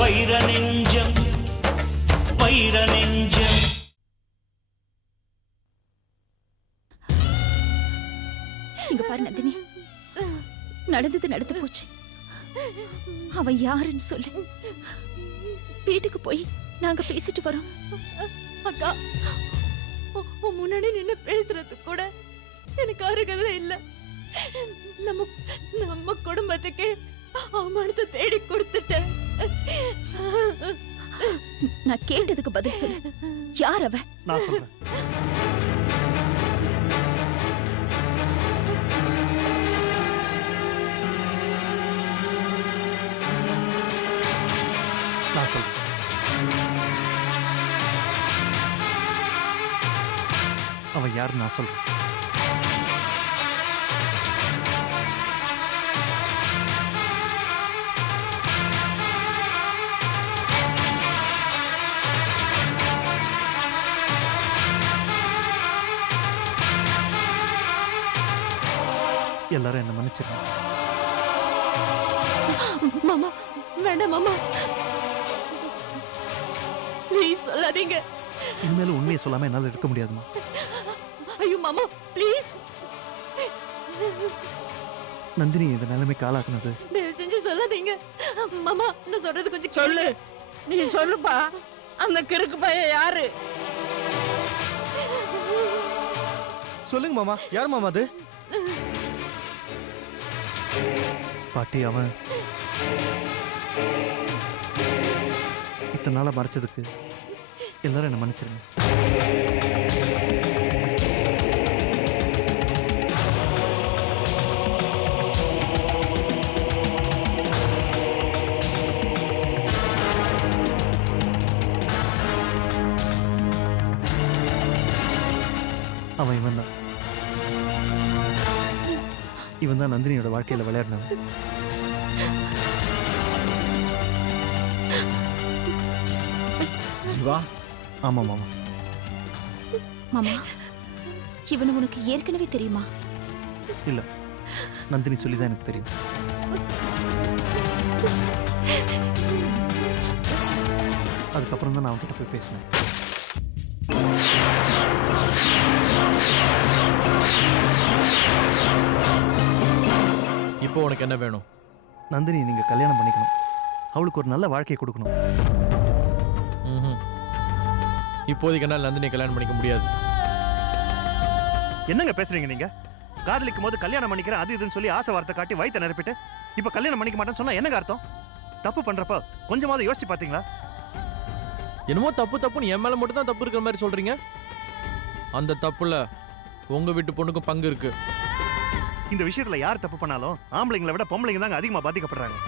வைர நெஞ்சம் வைர நெஞ்சம். இங்க பாரு நந்தினி, நடந்தது நடந்து போச்சு. அவன் யாருன்னு சொல்லு. வீட்டுக்கு போய் நாங்க பேசிட்டு வரோம். அக்கா, முன்னாடி நின்னு பேசுறது கூட எனக்கு அருகதை இல்ல. நம்ம குடும்பத்துக்கு அவமானத்தை தேடி கொடுத்துட்டேன். நான் கேட்டதுக்கு பதில் சொல்லு. யார் அவ? நான் சொல்றேன். நான் சொல்றேன். அவன் யாருன்னு நான் சொல்றேன். எல்லாரும் என்ன மன்னிச்சிருங்க. மாமா, வேண்டாம் மாமா, ப்ளீஸ் சொல்லாதீங்க. இனிமேலும் உண்மையை சொல்லாம என்னால இருக்க முடியாதுமா. ஐயோ மாமா, ப்ளீஸ். நந்தினி இந்த நிலைமைக்கு ஆளாக்குனது தயவு செஞ்சு சொல்லாதீங்க மாமா. நான் சொல்றது கொஞ்சம் சொல்லு. நீ சொல்லுப்பா. அந்த கிறுக்கு பையன் யாரு? சொல்லுங்க மாமா. யார் மாமா அது? பாட்டி, அவன் இத்தனை நாளா மறைச்சதுக்கு எல்லாரும் என்ன மன்னிச்சிருங்க. அவன் இவன் தான் நந்தினியோட வாழ்க்கையில விளையாடினவன். ஆமா மாமா. மாமா, இவனு உனக்கு ஏற்கனவே தெரியுமா? இல்ல, நந்தினி சொல்லிதான் எனக்கு தெரியும். அதுக்கப்புறம் தான் நான் அவன்கிட்ட போய் பேசினேன். இப்போ உனக்கு என்ன வேணும்? நந்தினி நீங்க கல்யாணம் பண்ணிக்கணும். அவளுக்கு ஒரு நல்ல வாழ்க்கையை கொடுக்கணும். இப்போதைக்கு என்னால் நந்தினி கல்யாணம் பண்ணிக்க முடியாது. என்னங்க பேசுறீங்க நீங்க? காதலிக்கும் போது கல்யாணம் பண்ணிக்கிறேன் அது இதுன்னு சொல்லி ஆசை வார்த்தை காட்டி வயிற்ற நிரப்பிட்டு இப்ப கல்யாணம் பண்ணிக்க மாட்டேன்னு சொன்னா என்னங்க அர்த்தம்? தப்பு பண்றப்ப கொஞ்சமாவது யோசிச்சு பாத்தீங்களா? என்னமோ தப்புன்னு என் மேல மட்டும் தான் தப்பு இருக்கிற மாதிரி சொல்றீங்க. அந்த தப்புல உங்க வீட்டு பொண்ணுக்கும் பங்கு இருக்கு. இந்த விஷயத்துல யார் தப்பு பண்ணாலும் ஆம்பளைங்களை விட பொம்பளைங்க தாங்க அதிகமா பாதிக்கப்படுறாங்க.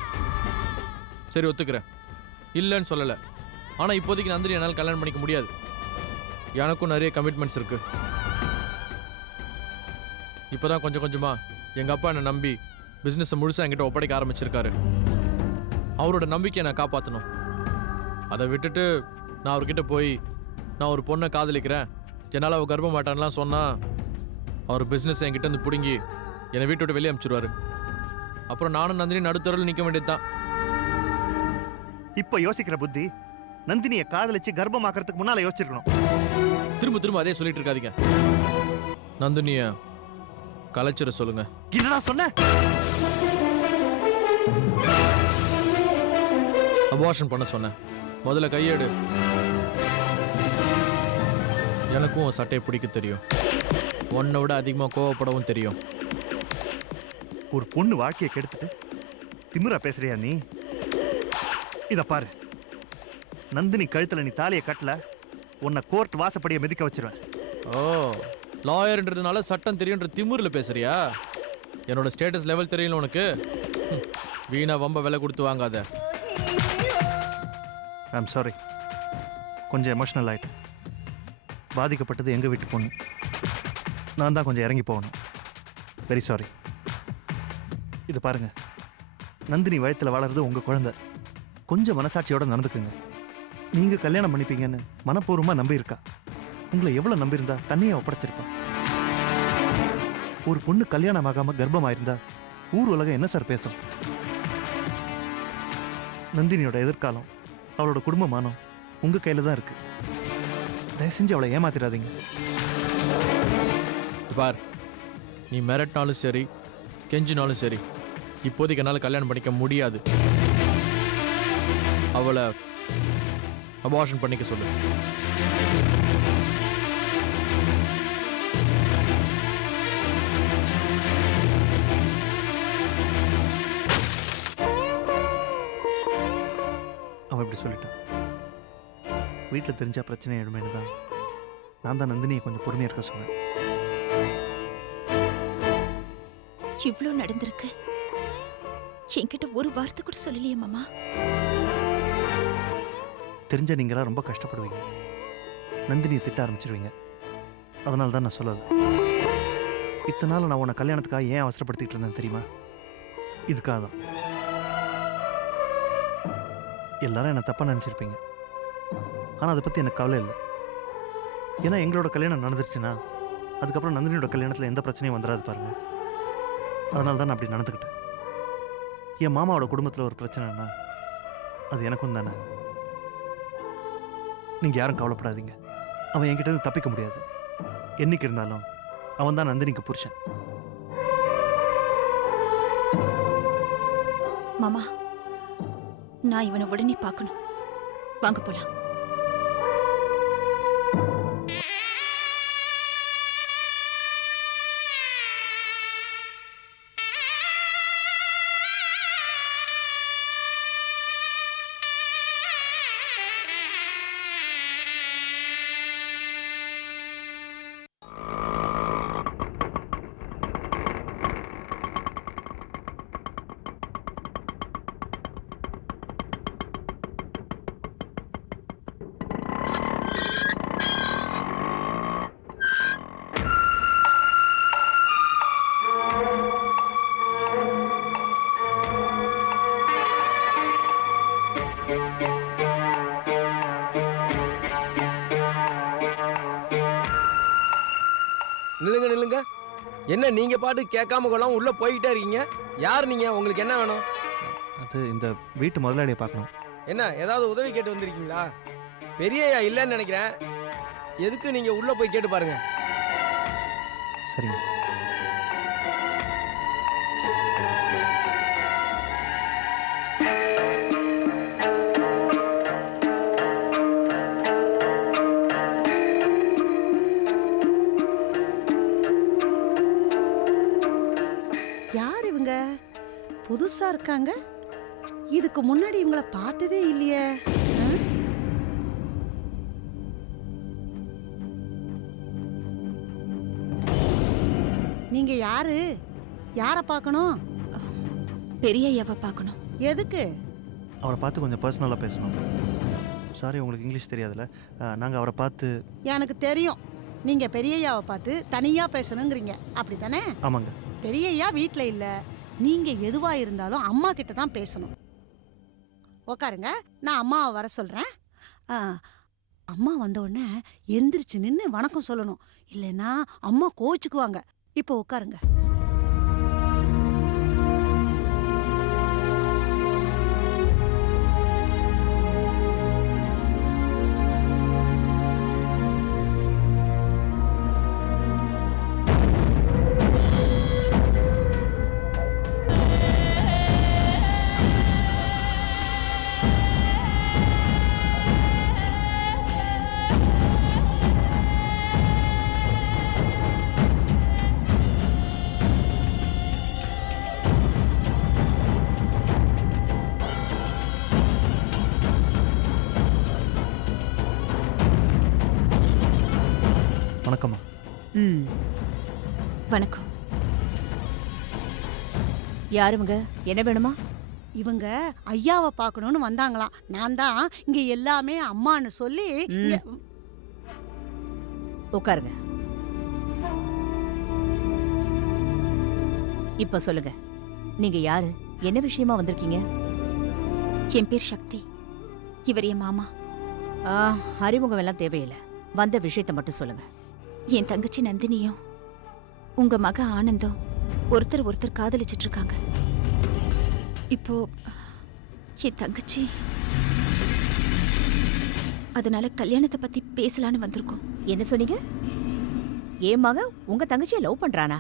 சரி, ஒத்துக்கிறேன், இல்லைன்னு சொல்லல. ஆனா இப்போதைக்கு நந்தினி என்னால் கல்யாணம் பண்ணிக்க முடியாது. எனக்கும் நிறைய கமிட்மெண்ட்ஸ் இருக்கு. இப்போதான் கொஞ்சம் கொஞ்சமா எங்க அப்பா என்னை நம்பி பிசினஸ் முழுசா என்கிட்ட ஒப்படைக்க ஆரம்பிச்சிருக்காரு. அவரோட நம்பிக்கையை நான் காப்பாற்றணும். அதை விட்டுட்டு நான் அவர்கிட்ட போய் நான் ஒரு பொண்ணை காதலிக்கிறேன், என்னால் அவள் கர்ப்ப மாட்டான்லாம் சொன்னா அவர் பிஸ்னஸ் என்கிட்ட இருந்து பிடுங்கி என்னை வீட்டை விட்டு வெளியே அனுப்பிச்சிருவாரு. அப்புறம் நானும் நந்தினி நடுத்தரவில் நிற்க வேண்டியதுதான். இப்ப யோசிக்கிற புத்தி நந்தினியை காதலிச்சு கர்ப்பமாக்குறதுக்கு முன்னால யோசிச்சிருக்கணும். திரும்ப அதே சொல்லிட்டு இருக்காதீங்க. நந்தினிய கலைச்சிட சொல்லுங்க. என்னடா சொன்ன? அபார்ஷன் பண்ண சொன்னேன். முதல்ல கையெடு. எனக்கும் சட்டையை பிடிக்க தெரியும். உன்னை விட அதிகமாக கோவப்படவும் தெரியும். ஒரு பொண்ணு வாழ்க்கையை கெடுத்துட்டு திமிரா பேசுறியா நீ? இத பாரு, நந்தினி கழுத்துல நீ தாலியை கட்டல, உன்னை கோர்ட் வாசப்படியை மிதிக்க வச்சிருவேன். ஓ, லாயர்ன்றதுனால சட்டம் தெரியுன்ற திமிர்ல பேசுறியா? என்னோட ஸ்டேட்டஸ் லெவல் தெரியல உனக்கு. வீணா வம்ப விலை கொடுத்து வாங்காத. ஐம் சாரி, கொஞ்சம் எமோஷனல் ஆயிட்டேன். பாதிக்கப்பட்டது எங்க வீட்டு பொண்ணு. நான் தான் கொஞ்சம் இறங்கி போகணும். Very sorry. இது பாருங்க, நந்தினி வயத்தில் வளர்றது உங்க குழந்தை. கொஞ்சம் மனசாட்சியோட நடந்துக்குங்க. நீங்க கல்யாணம் பண்ணிப்பீங்கன்னு மனப்பூர்வமா நம்பி இருக்கா. உங்களை எவ்வளவு நம்பியிருந்தா தண்ணியை ஒப்படைச்சிருப்பா. ஒரு பொண்ணு கல்யாணம் ஆகாம கர்ப்பமாயிருந்தா ஊர் உலகம் என்ன சார் பேசும்? நந்தினியோட எதிர்காலம், அவளோட குடும்பமானம் உங்க கையில தான் இருக்கு. தயவு செஞ்சு அவளை ஏமாத்திடாதீங்க. பார், நீ மிரட்டினாலும் சரி கெஞ்சினாலும் சரி, இப்போதைக்கு என்னால் கல்யாணம் பண்ணிக்க முடியாது. அவளை அபார்ஷன் பண்ணிக்க சொல்லு. அவன் இப்படி சொல்லிட்டான். வீட்டில் தெரிஞ்சா பிரச்சனை ஆயிடுமேனு தான் நான் தான் நந்தினியை கொஞ்சம் பொறுமையா இருக்க சொன்னேன். இவ்ளோ நடந்திருக்கு, என்கிட்ட ஒரு வார்த்தை கூட சொல்லலையே மாமா. தெரிஞ்ச நீங்களாம் ரொம்ப கஷ்டப்படுவீங்க, நந்தினியை திட்ட ஆரம்பிச்சிருவீங்க. அதனால தான் நான் சொல்லலை. இத்தனை நாள் நான் உன்னை கல்யாணத்துக்காக ஏன் அவசரப்படுத்திட்டு இருந்தேன் தெரியுமா? இதுக்காக தான். எல்லாரும் என்னை தப்பாக நினச்சிருப்பீங்க, ஆனால் அதை பற்றி எனக்கு கவலை இல்லை. ஏன்னா எங்களோட கல்யாணம் நடந்துருச்சுன்னா அதுக்கப்புறம் நந்தினியோட கல்யாணத்தில் எந்த பிரச்சனையும் வந்துடாது பாருங்க. அதனால தான் நான் அப்படி நடந்துக்கிட்டேன். என் மாமாவோட குடும்பத்தில் ஒரு பிரச்சனைனா அது எனக்கும் தானே. நீங்கள் யாரும் கவலைப்படாதீங்க, அவன் என்கிட்ட இருந்து தப்பிக்க முடியாது. என்னைக்கு இருந்தாலும் அவன் தான் நந்தினிக்கு புருஷன். மாமா, நான் இவனை உடனே பார்க்கணும். வாங்க போலாம். நில்லுங்க நில்லுங்க. என்ன நீங்க பாட்டு கேட்காம கொள்ளாம உள்ள போய்கிட்டே இருக்கீங்க? யார் நீங்க? உங்களுக்கு என்ன வேணும்? அது இந்த வீட்டு முதலாளியை பார்க்கணும். என்ன ஏதாவது உதவி கேட்டு வந்திருக்கீங்களா? பெரியயா இல்லைன்னு நினைக்கிறேன். எதுக்கு நீங்க உள்ள போய் கேட்டு பாருங்க. சரிங்க. யார் இவங்க? புதுசா இருக்காங்க. இதுக்கு முன்னாடி இவங்கள பார்த்ததே இல்லையே. நீங்க யாரு? யார பார்க்கணும்? பெரிய ஐயாவை பார்க்கணும். எதுக்கு? அவரை பார்த்து கொஞ்சம் பர்சனலாக பேசணும். சாரி, உங்களுக்கு இங்கிலீஷ் தெரியாதுல்ல. நாங்கள் அவரை பார்த்து. எனக்கு தெரியும், நீங்க பெரியய்யாவை பார்த்து தனியா பேசணுங்கிறீங்க, அப்படித்தானே? ஆமாங்க. பெரியய்யா வீட்ல இல்ல. நீங்க எதுவா இருந்தாலும் அம்மா கிட்ட தான் பேசணும். உக்காருங்க, நான் அம்மாவை வர சொல்றேன். அம்மா வந்த உடனே எந்திரிச்சு நின்று வணக்கம் சொல்லணும், இல்லைன்னா அம்மா கோச்சுக்குவாங்க. இப்போ உட்காருங்க. வணக்கம்மா. வணக்கம். யாருங்க? என்ன வேணுமா? இவங்க ஐயாவை பார்க்கணும்னு வந்தாங்களாம். நான் தான் இங்க எல்லாமே அம்மான்னு சொல்லி உட்காருங்க. இப்ப சொல்லுங்க, நீங்க யாரு? என்ன விஷயமா வந்திருக்கீங்க? என் பேர் சக்தி, இவர் என் மாமா. அறிமுகம் எல்லாம் தேவையில்லை, வந்த விஷயத்தை மட்டும் சொல்லுங்க. என் தங்கச்சி நந்தினியும் உங்க மக ஆனந்தம் ஒருத்தர் ஒருத்தர் காதலிச்சிட்டு இருக்காங்க. இப்போ என் தங்கச்சி, அதனால கல்யாணத்தை பத்தி பேசலான்னு வந்திருக்கோம். என்ன சொன்னீங்க? என் மகன் உங்க தங்கச்சியை லவ் பண்றானா?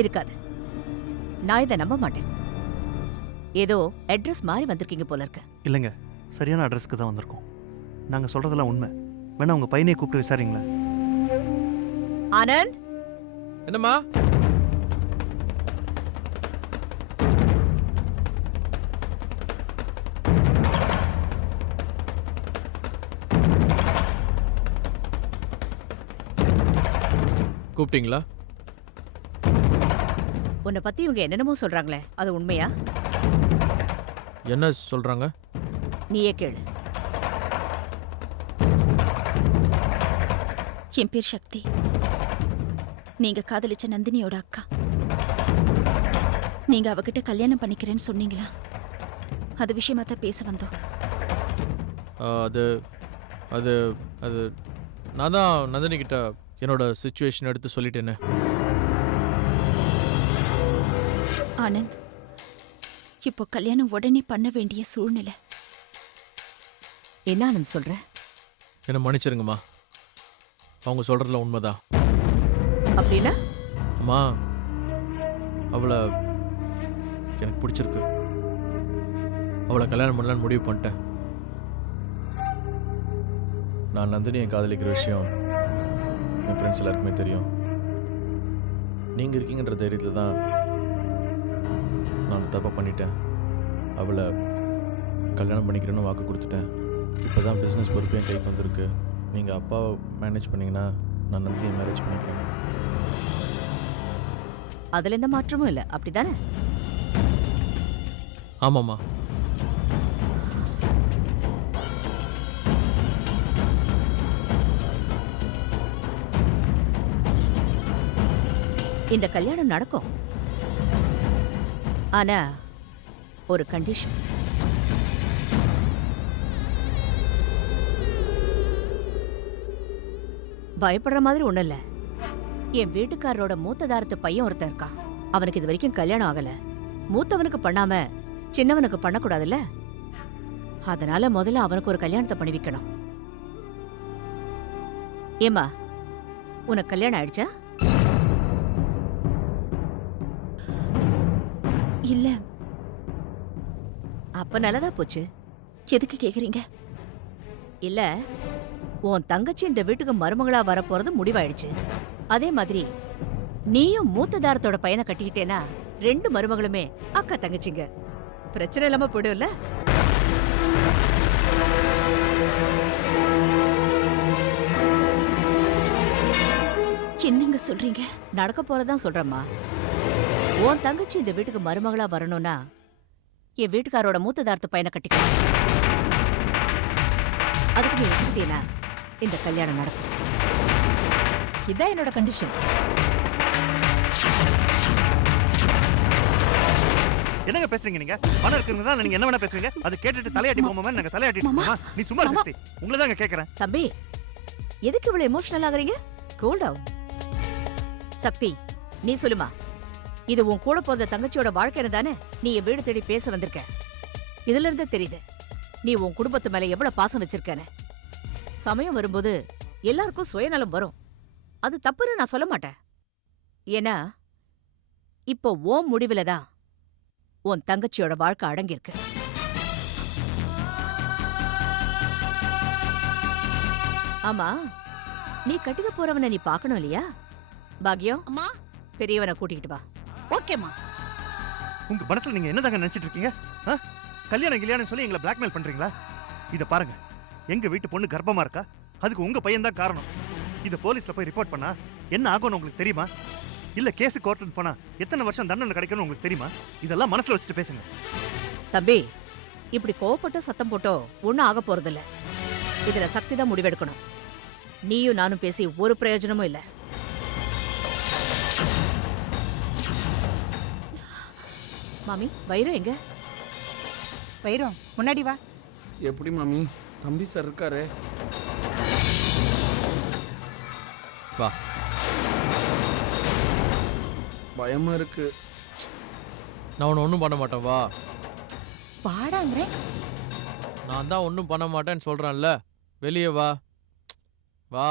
இருக்காது. நான் இதை நம்ப மாட்டேன். ஏதோ அட்ரஸ் மாறி வந்திருக்கீங்க போல இருக்கு. இல்லைங்க, சரியான அட்ரஸ்க்கு தான் வந்திருக்கோம். நாங்கள் சொல்கிறதெல்லாம் உண்மை. வேணா உங்கள் பையனையே கூப்பிட்டு விசாரிங்களேன். ஆனந்த், என்னம்மா? கூப்பிட்டீங்களா? உன்னை பத்தி இவங்க என்னென்னமோ சொல்றாங்களே, அது உண்மையா? என்ன சொல்றாங்க? நீயே கேளு. என் பேர் சக்தி. நீங்க காதலிச்ச நந்தினியோட அக்கா. நீங்க அவகிட்ட கல்யாணம் பண்ணிக்கிறேன்னு சொன்னீங்களா? அது விஷயமா தான் பேச வந்தோம். அது அது அது நான் தான் நந்தினி கிட்ட என்னோட சிச்சுவேஷன் எடுத்து சொல்லிட்டேன்னு. ஆனந்த், இப்போ கல்யாணம் உடனே பண்ண வேண்டிய சூழ்நிலை. என்ன ஆனந்த் சொல்ற? என்ன மன்னிச்சிருங்கம்மா, அவங்க சொல்றதுல உண்மைதான். அப்படின்னா? அம்மா, அவளை எனக்கு பிடிச்சிருக்கு. அவளை கல்யாணம் பண்ணலான்னு முடிவு பண்ணிட்டேன். நான் நந்தினியை காதலிக்கிற விஷயம் என் ஃப்ரெண்ட்ஸ் எல்லாருக்குமே தெரியும். நீங்கள் இருக்கீங்கன்ற தைரியத்தில் தான் நான் அந்த தப்பை பண்ணிட்டேன். அவளை கல்யாணம் பண்ணிக்கிறேன்னு வாக்கு கொடுத்துட்டேன். இப்போ தான் பிஸ்னஸ் பொறுப்பு என் கைக்கு வந்திருக்கு. நீங்கள் அப்பாவை மேனேஜ் பண்ணிங்கன்னா நான் நந்தினியை மேரேஜ் பண்ணிக்கிறேன். அதுல எந்த மாற்றமும் இல்லை, அப்படிதானே? ஆமாம்மா. இந்த கல்யாணம் நடக்கும். ஆனா ஒரு கண்டிஷன். பயப்படுற மாதிரி ஒண்ணும் இல்ல. என் வீட்டுக்காரரோட மூத்ததாரத்து பையன் ஒருத்தன் இருக்கான். அவனுக்கு இது வரைக்கும் கல்யாணம் ஆகல. மூத்தவனுக்கு பண்ணாம சின்னவனுக்கு பண்ணக்கூடாதுல்ல. அதனால முதல்ல அவனுக்கு ஒரு கல்யாணத்தை பண்ணி வைக்கணும். ஏமா, உனக்கு கல்யாணம் ஆயிடுச்சா? இல்ல. அப்ப நல்லதா போச்சு. எதுக்கு கேக்குறீங்க? இல்ல, உன் தங்கச்சி இந்த வீட்டுக்கு மருமகளா வரப்போறது முடிவாயிடுச்சு. அதே மாதிரி நீயும் மூத்ததாரத்தோட பையனை கட்டிக்கிட்டேனா 2 மருமகளுமே அக்கா தங்கச்சிங்க. பிரச்சனை இல்லாம போயிடும்ல. என்னங்க சொல்றீங்க? நடக்க போறதான் சொல்றேம்மா. உன் தங்கச்சி இந்த வீட்டுக்கு மருமகளா வரணும்னா என் வீட்டுக்காரோட மூத்ததாரத்து பையனை கட்டிக்கணும். அதுக்கு நீ ஒத்துக்கிட்டேனா இந்த கல்யாணம் நடக்கும். இதான் என்னோட கண்டிஷன். என்னங்க பேசுறீங்க நீங்க? பணம் இருக்குங்க, நீங்க என்ன வேணா பேசுவீங்க. அது கேட்டுட்டு தலையாட்டி போமா? நாங்க தலையாட்டி போமா? நீ சும்மா சக்தி, உங்களை தாங்க கேக்குறேன். தம்பி, எதுக்கு இவ்வளவு எமோஷனல் ஆகுறீங்க? Cool down. சக்தி, நீ சொல்லுமா, இது உன் கூட பிறந்த தங்கச்சியோட வாழ்க்கைன்னு தானே நீ என் வீடு தேடி பேச வந்திருக்க? இதுல இருந்தே தெரியுது நீ உன் குடும்பத்து மேல எவ்வளவு பாசம் வச்சிருக்கேன்னு. சமயம் வரும்போது எல்லாருக்கும் சுயநலம் வரும். அது தப்புன்னு நான் சொல்ல மாட்டேன். ஏன்னா இப்போ உன் முடிவுல தான் உன் தங்கச்சியோட வாழ்க்கை அடங்கியிருக்கு. ஆமா, நீ கட்டிக்க போறவனை நீ பார்க்கணும் இல்லையா? பாக்யம், அம்மா, பெரியவனை கூட்டிக்கிட்டு வா. ஓகேம்மா. உங்க மனசுல நீங்க என்னதாங்க நினைச்சிட்டு இருக்கீங்க? கல்யாணம் சொல்லி எங்களை பிளாக்மெயில் பண்றீங்களா? இத பாருங்க, எங்க வீட்டு பொண்ணு கர்ப்பமா இருக்கா. அதுக்கு உங்க பையன் தான் காரணம். இத போலீஸ்ல போய் ரிப்போர்ட் பண்ணா என்ன ஆகும்னு உங்களுக்கு தெரியுமா? இல்ல கேஸ் கோர்ட்டுக்கு போனா எத்தனை வருஷம் தண்டனை கிடைக்கும்னு உங்களுக்கு தெரியுமா? இதெல்லாம் மனசுல வச்சுட்டு பேசுங்க. தம்பி, இப்படி கோவப்பட்டோ சத்தம் போட்டோ ஒன்னும் ஆக போறதில்ல. இதுல சக்தி தான் முடிவெடுக்கணும். நீயும் நானும் பேசி ஒரு பிரயோஜனமும் இல்ல. மாமி, வைரம் எங்க? வைரம், முன்னாடி வா. எப்படி மாமி? தம்பி சார் இருக்காரு. வா. பயமா இருக்கு. நான் உன்னை ஒன்றும் பண்ண மாட்டேன் வா. வாடாங்க. நான் தான் ஒன்றும் பண்ண மாட்டேன்னு சொல்கிறேன்ல, வெளியே வா வா.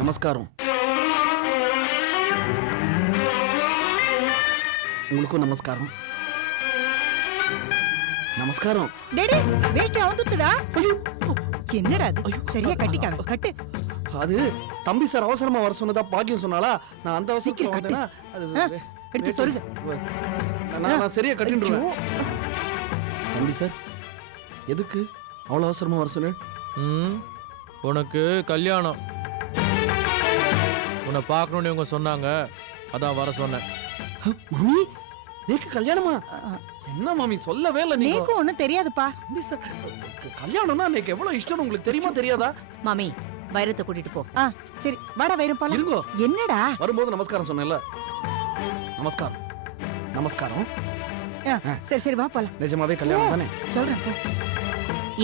நமஸ்காரம். உங்களுக்கும் நமஸ்காரம். நமஸ்காரம். டேடி வேஷ்டி அவுந்துட்டுடா. என்னடா அது? சரியா கட்டிக்காம கட்டு. அது தம்பி சார் அவசரமா வர சொன்னதா பாக்கியம் சொன்னாலா? நான் அந்த அவசரத்துல சீக்கிரம் கட்டு. வந்தேனா அது எடுத்து சொருகு. நான் சரியா கட்டிடுறேன். தம்பி சார் எதுக்கு அவ்வளவு அவசரமா வர சொன்ன? உனக்கு கல்யாணம், உன்னை பார்க்கணுன்னு இவங்க சொன்னாங்க, அதான் வர சொன்னேன். மாமி நேக்கு கல்யாணமா? என்ன மாமி சொல்லவே இல்ல நீங்க? நேக்கு ஒண்ணும் தெரியாதுப்பா. தம்பி சார் கல்யாணம்னா நேக்கு எவ்வளவு இஷ்டம் உங்களுக்கு தெரியுமா தெரியாதா? மாமி வைரத்தை கூட்டிட்டு போ. சரி வாடா வைரம் போலாம். இருங்கோ, என்னடா? வரும்போது நமஸ்காரம் சொன்னேன்ல. நமஸ்காரம். நமஸ்காரம். சரி சரி வா போலாம். நிஜமாவே கல்யாணம் தானே? சொல்றேன் போ.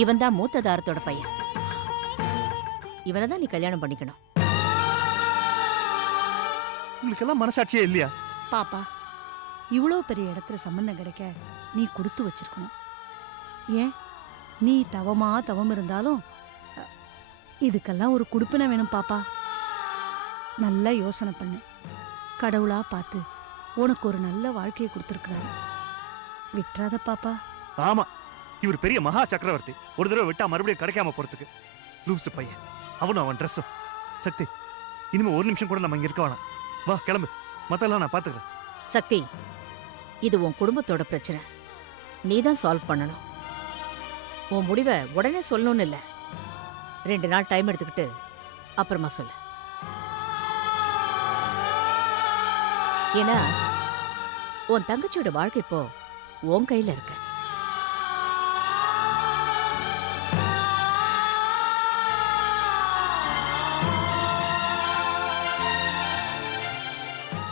இவன் தான் மூத்த தாரத்தோட பையன். இவனை தான் நீ கல்யாணம் பண்ணிக்கணும். உங்களுக்கு எல்லாம் மனசாட்சியே இல்லையா? பாப்பா இவ்வளோ பெரிய இடத்துல சம்பந்தம் கிடைக்க நீ கொடுத்து வச்சிருக்கணும். ஏன் நீ தவம் இருந்தாலும் இதுக்கெல்லாம் ஒரு குடுப்பினை வேணும் பாப்பா. நல்லா யோசனை பண்ணு. கடவுளா பார்த்து உனக்கு ஒரு நல்ல வாழ்க்கையை கொடுத்துருக்குறாரு. விட்டுறாத பாப்பா. ஆமா, இவர் பெரிய மகா சக்கரவர்த்தி. ஒரு தடவை விட்டா மறுபடியும் கிடைக்காம போறதுக்கு. லூசு பையன், அவனும் அவன் ட்ரெஸ்ஸும். சக்தி, இனிமே ஒரு நிமிஷம் கூட நம்ம இங்க இருக்க வேணாம். வா கிளம்பு, மத்தெல்லாம் நான் பாத்துக்கிறேன். சக்தி, இது உன் குடும்பத்தோட பிரச்சனை. நீ தான் சால்வ் பண்ணணும். உன் முடிவை உடனே சொல்லணும்னு இல்ல, 2 நாள் டைம் எடுத்துக்கிட்டு அப்புறமா சொல்லு. ஏன்னா உன் தங்கச்சியோட வாழ்க்கை இப்போ உன் கையில இருக்கு.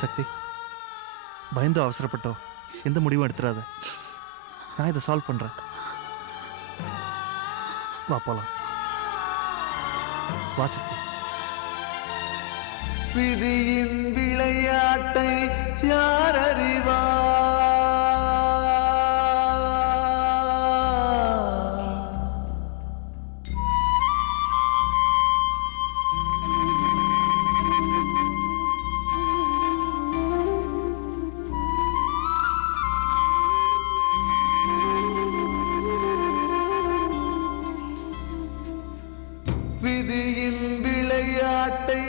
சக்தி, பயந்தோ அவசரப்பட்டோ எந்த முடிவும் எடுத்துறாத. நான் இதை சால்வ் பண்றேன். வா போலாம். வா சக்தி. விதியின் விளையாட்டை யார் அறிவார்? விதியின் விளையாட்டை